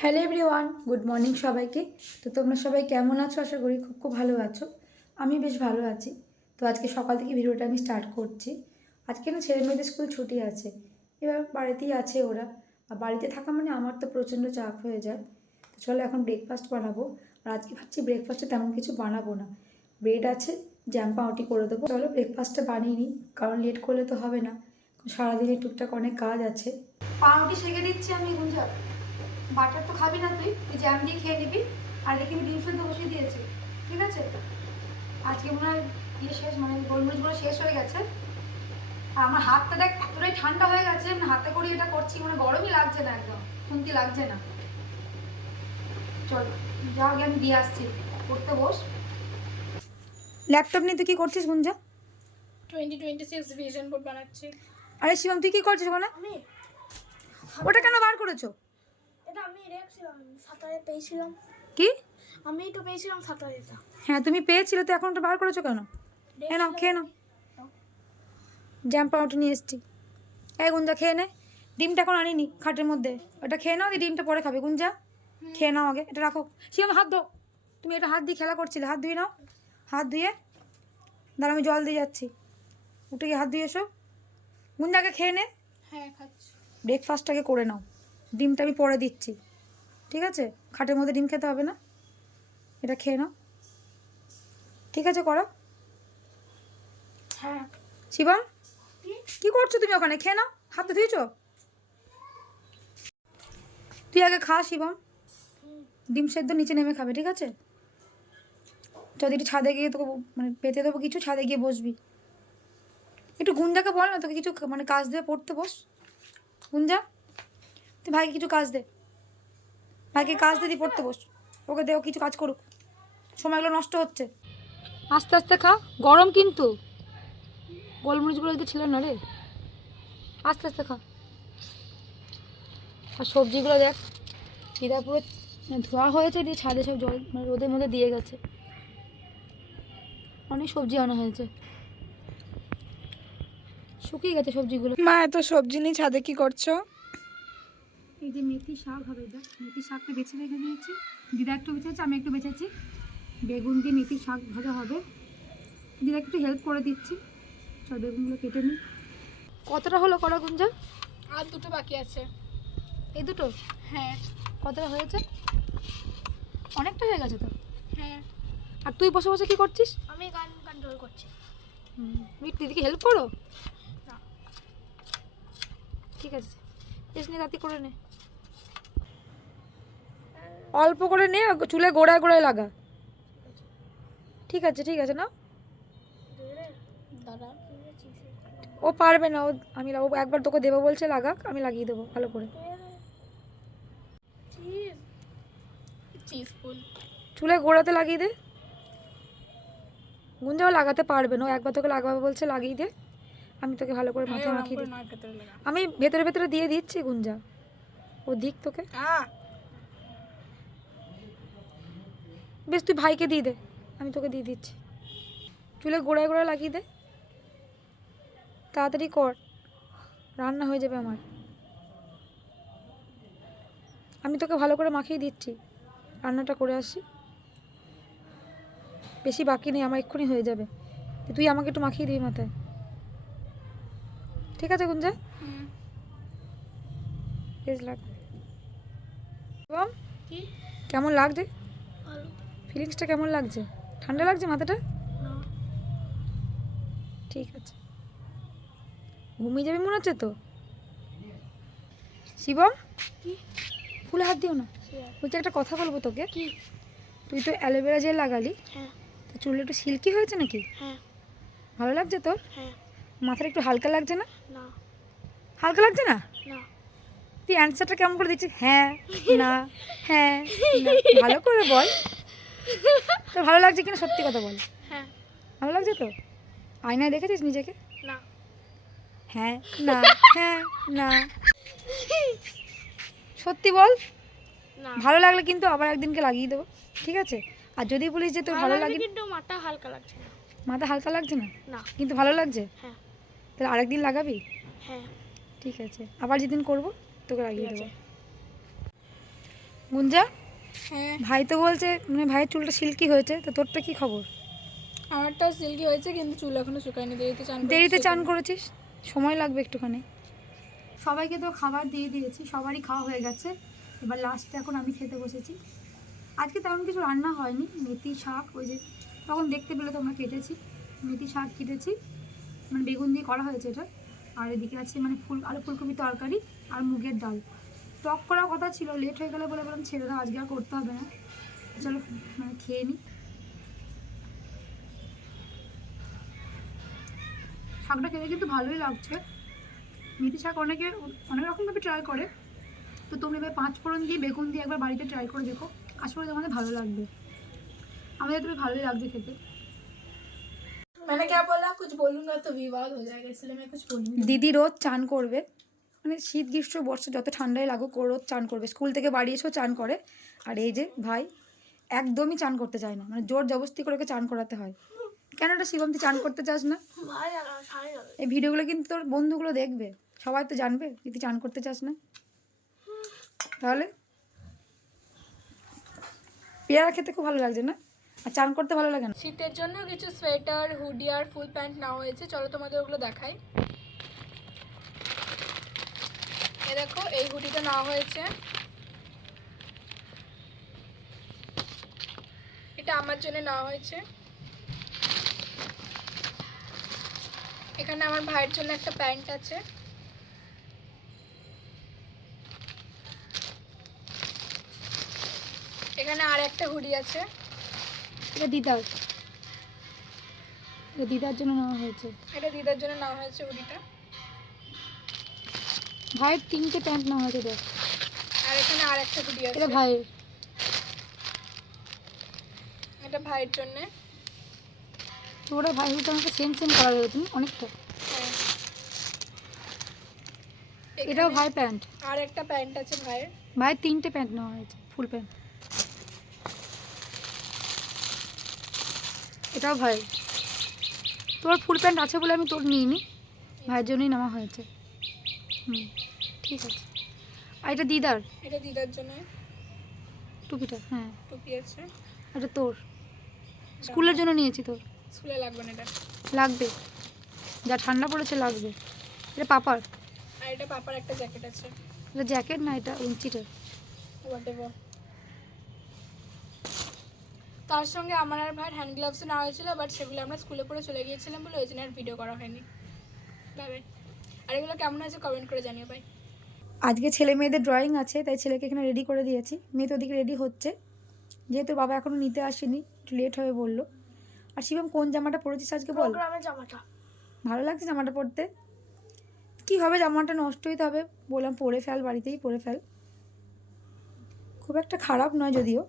Hello everyone, good morning সবাইকে। তো তোমরা সবাই কেমন আছো? আশা করি খুব খুব ভালো আছো। আমি বেশ ভালো আছি। তো আজকে সকাল থেকে ভিডিওটা আমি স্টার্ট করছি। আজকে না ছেলে মেয়েদের স্কুল ছুটি আছে, এবার বাড়িতেই আছে ওরা। আর বাড়িতে থাকা মানে আমার তো প্রচণ্ড চাপ হয়ে যায়। তো চলো এখন ব্রেকফাস্ট বানাবো। আর আজকে ভাবছি ব্রেকফাস্টে তেমন কিছু বানাবো না, ব্রেড আছে, জ্যাম পাউরুটি করে দেবো। চলো ব্রেকফাস্টটা বানিয়ে নিই, কারণ লেট করলে তো হবে না, সারাদিনে টুকটাক অনেক কাজ আছে। পাউরুটি সেঁকে দিচ্ছি আমি গুঞ্জা। বাটার তো খাবি না, তুই জ্যাম দিয়ে খেয়ে নিবি। আর এখানে ডিম সেদ্ধ বসিয়ে দিয়েছি, ঠিক আছে? আজকে মনে হয় শেষ, মানে গোলমরিচগুলো শেষ হয়ে গেছে। আর আমার হাতটা দেখ এতটাই ঠান্ডা হয়ে গেছে, হাতে করে এটা করছি, মানে গরমই লাগছে না, একদম খুন্তি লাগছে না। চল যা, আগে আমি দিয়ে আসছি, পড়তে বস। ল্যাপটপ নিয়ে তুই কী করছিস গুঞ্জা? 2026 ভিশন বোর্ড বানাচ্ছি। আরে শিবম, তুই কী করছিস ওখানে? ওটা কেন বার করেছো? এটা আমি রেখেছিলাম, সাঁতারে পেয়েছিলাম। কি? আমি তো পেয়েছিলাম সাঁতারে এটা। হ্যাঁ তুমি পেয়েছিলে, তো এখন ওটা বার করেছো কেন? এ নাও, খেয়ে নাও। জ্যাম পাউরুটি নিয়ে এসেছি। এই গুঞ্জা খেয়ে নে। ডিমটা এখন আনিনি খাটের মধ্যে, ওটা খেয়ে নাও, দিয়ে ডিমটা পরে খাবে। গুঞ্জা খেয়ে নাও আগে, এটা রাখো। শিবম হাত ধো, তুমি এটা হাত দিয়ে খেলা করছিলে, হাত ধুয়ে নাও। হাত ধুয়ে দাঁড়া, আমি জল দিয়ে যাচ্ছি, উঠে গিয়ে হাত ধুয়ে এসো। গুঞ্জাকে খেয়ে নে। হ্যাঁ খাচ্ছি। ব্রেকফাস্টটাকে করে নাও, ডিমটা আমি পরে দিচ্ছি, ঠিক আছে? খাটের মধ্যে ডিম খেতে হবে না, এটা খেয়ে নাও, ঠিক আছে? করো। হ্যাঁ। শিবম কি করছো তুমি ওখানে? খেয়ে নাও, হাত ধুয়েছো? তুই আগে খা শিবম, ডিম সেদ্ধ নিচে নেমে খাবে, ঠিক আছে? যদি একটু ছাদে গিয়ে তোকে মানে পেতে দেবো কিছু, ছাদে গিয়ে বসবি। একটু গুঞ্জাকে বল না তোকে কিছু মানে কাজ দেবে, পড়তে বস। গুঞ্জা তুই ভাইকে কিছু কাজ দে, ভাইকে কাজ দে, দিয়ে পড়তে বস। ওকে দে, ও কিছু কাজ করুক, সময়গুলো নষ্ট হচ্ছে। আস্তে আস্তে খা, গরম কিন্তু। গোলমরিচগুলো যদি ছিল না রে, আস্তে আস্তে খা। আর সবজিগুলো দেখ, দিদা পুরো ধোয়া হয়েছে, দিয়ে ছাদে সব জল মানে রোদের মধ্যে দিয়ে গেছে। অনেক সবজি আনা হয়েছে, শুকিয়ে গেছে সবজিগুলো। মা এত সবজি নিয়ে ছাদে কি করছো? এই যে মেথি শাক হবে, দেখ মেথি শাকটা বেছে রেখে দিয়েছি, দিদা একটু বেছেছে, আমি একটু বেছেছি। বেগুন দিয়ে মেথি শাক ভাজা হবে, দিদা একটু হেল্প করে দিচ্ছি। চল বেগুনগুলো কেটে নিই। কতটা হলো কড়া গুঞ্জা? আর দুটো বাকি আছে। এই দুটো? হ্যাঁ। কতটা হয়েছে? অনেকটা হয়ে গেছে তো। হ্যাঁ। আর তুই বসে বসে কি করছিস? আমি গান কন্ট্রোল করছি। তুমি দিদিকে হেল্প করো? না। ঠিক আছে, এস নে, রাতি করে নে, অল্প করে নে, চুলে গোড়ায় গোড়ায় লাগা। ঠিক আছে ঠিক আছে, না দাদা ও পারবে না, ও আমি ও একবার তোকে দেবো বলছে, লাগাক, আমি লাগিয়ে দেবো ভালো করে। চিজ ফুল চুলে গোড়াতে লাগিয়ে দে। গুঞ্জাও লাগাতে পারবে না, ও একবার তোকে লাগাবে বলছে, লাগিয়ে দে, আমি তোকে ভালো করে মাথায় মাখিয়ে দিই। আমি ভেতরে ভেতরে দিয়ে দিচ্ছি, গুঞ্জা ও দিক তোকে। বেশ তুই ভাইকে দিয়ে দে, আমি তোকে দিয়ে দিচ্ছি। চুলে গোড়ায় গোড়ায় লাগিয়ে দে, তাড়াতাড়ি কর, রান্না হয়ে যাবে আমার। আমি তোকে ভালো করে মাখিয়ে দিচ্ছি, রান্নাটা করে আসি, বেশি বাকি নেই, আমার এক্ষুনি হয়ে যাবে। তুই আমাকে একটু মাখিয়ে দিবি মাথায়, ঠিক আছে গুঞ্জা? বেশ লাগ। কি কেমন লাগছে? ভালো। ফিলিংসটা কেমন লাগছে? ঠান্ডা লাগছে মাথাটা? ঠিক আছে, ঘুমিয়ে যাবি মনে হচ্ছে তো। শিবম ফুলে হাত দিও না। বলছি একটা কথা বলবো তোকে। কি? তুই তো অ্যালোভেরা জেল লাগালি, হ্যাঁ। তো চুল একটু সিল্কি হয়েছে নাকি? হ্যাঁ। ভালো লাগছে তোর? হ্যাঁ। মাথাটা একটু হালকা লাগছে না? না। হালকা লাগছে না? না। তুই অ্যান্সারটা কেমন করে দিচ্ছিস? হ্যাঁ না, হ্যাঁ না, ভালো করে বল, তোর ভালো লাগছে কিনা সত্যি কথা বল। হ্যাঁ। ভালো লাগছে তো? আয়নায় দেখেছিস নিজেকে? না। হ্যাঁ না, হ্যাঁ না, সত্যি বল। না। ভালো লাগলে কিন্তু আবার একদিনকে লাগিয়ে দেবো, ঠিক আছে? আর যদি বলিস যে তোর ভালো লাগে, কিন্তু মাথা হালকা লাগছে না। মাথা হালকা লাগছে না না। কিন্তু ভালো লাগছে, হ্যাঁ। তাহলে আরেকদিন লাগাবি? হ্যাঁ। ঠিক আছে, আবার যেদিন করবো তোকে লাগিয়ে দেবো। গুঞ্জা, হ্যাঁ, ভাই তো বলছে মানে ভাইয়ের চুলটা সিল্কি হয়েছে, তো তোরটা কি খবর? আমারটাও সিল্কি হয়েছে কিন্তু চুল এখনো শুকায়নি, দেরিতে চান করেছি দেরিতে চান সেজন্য। করেছিস, সময় লাগবে একটুখানি। সবাইকে তো খাবার দিয়ে দিয়েছি, সবারই খাওয়া হয়ে গেছে। এবার লাস্টে এখন আমি খেতে বসেছি। আজকে তেমন কিছু রান্না হয়নি, মেথি শাক ওই যে তখন দেখতে পেলে তোমরা কেটেছি, মেথি শাক কেটেছি, মানে বেগুন দিয়ে করা হয়েছে এটা। আর এদিকে আছে মানে আলু ফুলকপি তরকারি আর মুগের ডাল। টক করার কথা ছিল, লেট হয়ে গেলে বলে বললাম ছেড়ে দাও, আজকে আর করতে হবে না, চলো মানে খেয়ে নিই। শাকটা খেতে কিন্তু ভালোই লাগছে। মেথি শাক অনেকে অনেক রকমভাবে ট্রাই করে, তো তুমি এবার 5 ফোড়ন দিয়ে বেগুন দিয়ে একবার বাড়িতে ট্রাই করে দেখো, আশা করি তোমাদের ভালো লাগবে। আমাদের তুমি ভালোই লাগছে খেতে। मैंने क्या बोला, कुछ बोलूंगा तो विवाद हो जाएगा, इसलिए मैं कुछ बोलूंगी। দিদি রোজ চান করবে, মানে শীত গ্রীষ্ম বর্ষা যত ঠান্ডাই লাগুক ও রোজ চান করবে, স্কুল থেকে বাড়ি এসেও চান করে। আর এই যে ভাই একদমই চান করতে চায় না, মানে জোর জবরদস্তি করে ওকে চান করাতে হয়। কেন এটা শিবম, তুই চান করতে চাস না? भाई यार सारे लगे। এই ভিডিওগুলো কিন্তু তোর বন্ধুগুলো দেখবে, সবাই তো জানবে যে তুই চান করতে চাস না। তাহলে পেয়ারা খেতে খুব ভালো লাগছে না, আর চান করতে ভালো লাগে না? শীতের জন্য কিছু সোয়েটার, হুডি আর ফুল প্যান্ট নেওয়া হয়েছে, চলো তোমাদের ওগুলো দেখাই। এই দেখো, এই হুডিটা নেওয়া হয়েছে, এটা আমার জন্য নেওয়া হয়েছে। এখানে আমার ভাইয়ের জন্য একটা প্যান্ট আছে। এখানে আর একটা হুডি আছে। এটা দিদার, এটা দিদার জন্য নেওয়া হয়েছে। এটা দিদার জন্য নেওয়া হয়েছে হুডিটা। ভাইয়ের 3টে প্যান্ট নেওয়া হয়েছে দেখ। আর এখানে আর একটা হুডি আছে, এটা ভাইয়ের, এটা ভাইয়ের জন্য। তোরা ভাই হুটো আমাকে সেম সেম করা হয়েছে তুমি অনেকটা। হ্যাঁ, এটাও এখানে ভাই প্যান্ট, আর একটা প্যান্ট আছে ভাইয়ের। ভাইয়ের 3টে প্যান্ট নেওয়া হয়েছে, ফুল প্যান্ট। এটাও ভাই, তোর ফুল প্যান্ট আছে বলে আমি তোর নিইনি, ভাইয়ের জন্যই নেওয়া হয়েছে। ঠিক আছে। আর এটা দিদার, এটা দিদার জন্য টুপিটা, হ্যাঁ টুপি আছে। এটা তোর, স্কুলের জন্য নিয়েছি তোর, স্কুলে লাগবে না এটা। লাগবে, যা ঠান্ডা পড়েছে লাগবে। এটা পাপার, আর এটা পাপার একটা জ্যাকেট আছে। এটা জ্যাকেট না, এটা উঞ্চিটা। হোয়াটএভার। তার সঙ্গে আমার আর ভাইয়ের হ্যান্ড গ্লাভসও নেওয়া হয়েছিল, বাট সেগুলো আমরা স্কুলে পরে চলে গিয়েছিলাম বলে ওই জন্য আর ভিডিও করা হয়নি। ভাবে আর এগুলো কেমন আছে কমেন্ট করে জানিও ভাই। আজকে ছেলে মেয়েদের ড্রয়িং আছে, তাই ছেলেকে এখানে রেডি করে দিয়েছি, মেয়ে তো ওদিকে রেডি হচ্ছে, যেহেতু বাবা এখনও নিতে আসেনি, একটু লেট হয়ে বললো। আর শিবম কোন জামাটা পরেছিস আজকে বল? প্রোগ্রামের জামাটা ভালো লাগছে জামাটা পরতে? কী হবে, জামাটা নষ্ট হইতে হবে, বললাম পরে ফেল, বাড়িতেই পরে ফেল, খুব একটা খারাপ নয় যদিও,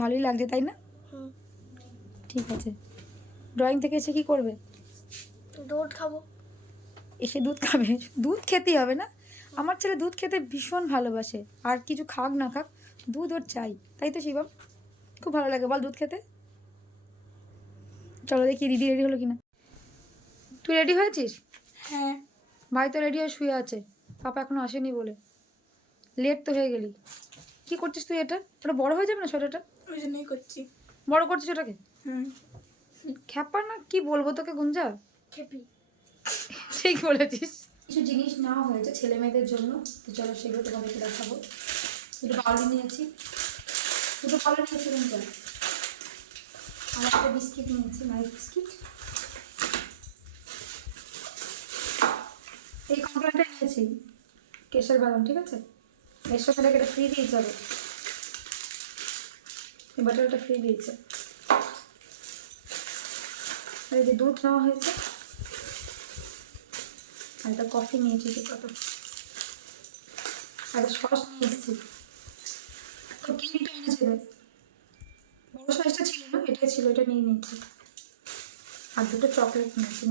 ভালোই লাগছে তাই না? ঠিক আছে। ড্রয়িং থেকে এসে কী করবে? দুধ খাবো। এসে দুধ খাবে? দুধ খেতেই হবে না, আমার ছেলে দুধ খেতে ভীষণ ভালোবাসে, আর কিছু খাক না খাক দুধ ওর চাই, তাই তো শিবম? খুব ভালো লাগে বল দুধ খেতে? চলো দেখি দিদি রেডি হলো কিনা। তুই রেডি হয়েছিস? হ্যাঁ, ভাই তো রেডি হয়ে শুয়ে আছে, পাপা এখনো আসেনি বলে, লেট তো হয়ে গেলি। কি করছিস তুই? এটা ওটা বড় হয়ে যাবে না সোয়েটারটা? ওই জন্যই করছি। বড় করছিস ওটাকে? হুম, খ্যাপা না কি বলবো তোকে গুঞ্জা, খেপি। ঠিক বলেছিস। কিছু জিনিস নেওয়া হয়েছে ছেলে মেয়েদের জন্য, তো চলো সেগুলো তোমাদেরকে দেখাবো। দুটো বাউলি নিয়েছি, দুটো বাউলি নিয়েছি গুঞ্জা, আর একটা বিস্কিট নিয়েছি, নাইট বিস্কিট। এই কমপ্লেনটা নিয়েছি কেশর বাদাম, ঠিক আছে, এর সাথে এটা ফ্রি দিয়ে যাবে, এই বাটারটা ফ্রি দিয়েছে। আর এই যে দুধ নেওয়া হয়েছে, আর একটা কফি নিয়েছি, ঠিক কত, আর একটা সস নিয়ে এসেছি, তো ক্রিমটা এনেছে দেখ, বড় সাইজটা ছিল না, এটাই ছিল, এটা নিয়ে নিয়েছি, আর দুটো চকলেট নিয়েছি,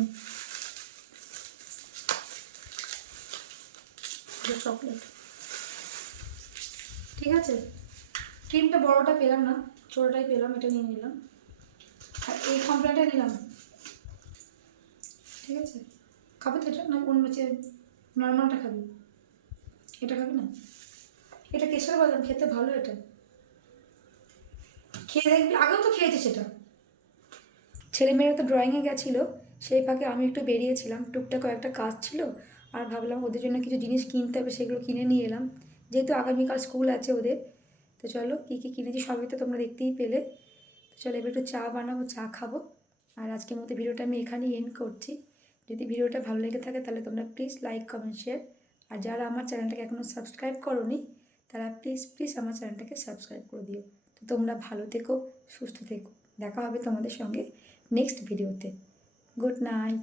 চকলেট, ঠিক আছে। ক্রিমটা বড়টা পেলাম না, ছোটোটাই পেলাম, এটা নিয়ে নিলাম, আর এই কমপ্লেনটা নিলাম, ঠিক আছে। খাবে তো এটা, না অন্য নর্মালটা খাবি? এটা খাবি না? এটা কেশর বাদাম, খেতে ভালো এটা। খেয়ে দেখবি, আগেও তো খেয়েছে সেটা। ছেলেমেয়েরা তো ড্রয়িংয়ে গেছিলো, সেই ফাঁকে আমি একটু বেরিয়েছিলাম, টুকটাক কয়েকটা কাজ ছিল, আর ভাবলাম ওদের জন্য কিছু জিনিস কিনতে হবে, সেগুলো কিনে নিয়ে এলাম, যেহেতু আগামীকাল স্কুল আছে ওদের। তো চলো কী কী কিনেছি সবই তো তোমরা দেখতেই পেলে। তো চলো এবার একটু চা বানাবো, চা খাবো। আর আজকের মতো ভিডিওটা আমি এখানেই এন্ড করছি। যদি ভিডিওটা ভালো লেগে থাকে তাহলে তোমরা প্লিজ লাইক, কমেন্ট, শেয়ার। আর যারা আমার চ্যানেলটাকে এখনও সাবস্ক্রাইব করোনি তারা প্লিজ প্লিজ আমার চ্যানেলটাকে সাবস্ক্রাইব করে দিও। তো তোমরা ভালো থেকো, সুস্থ থেকো। দেখা হবে তোমাদের সঙ্গে নেক্সট ভিডিওতে। Good night.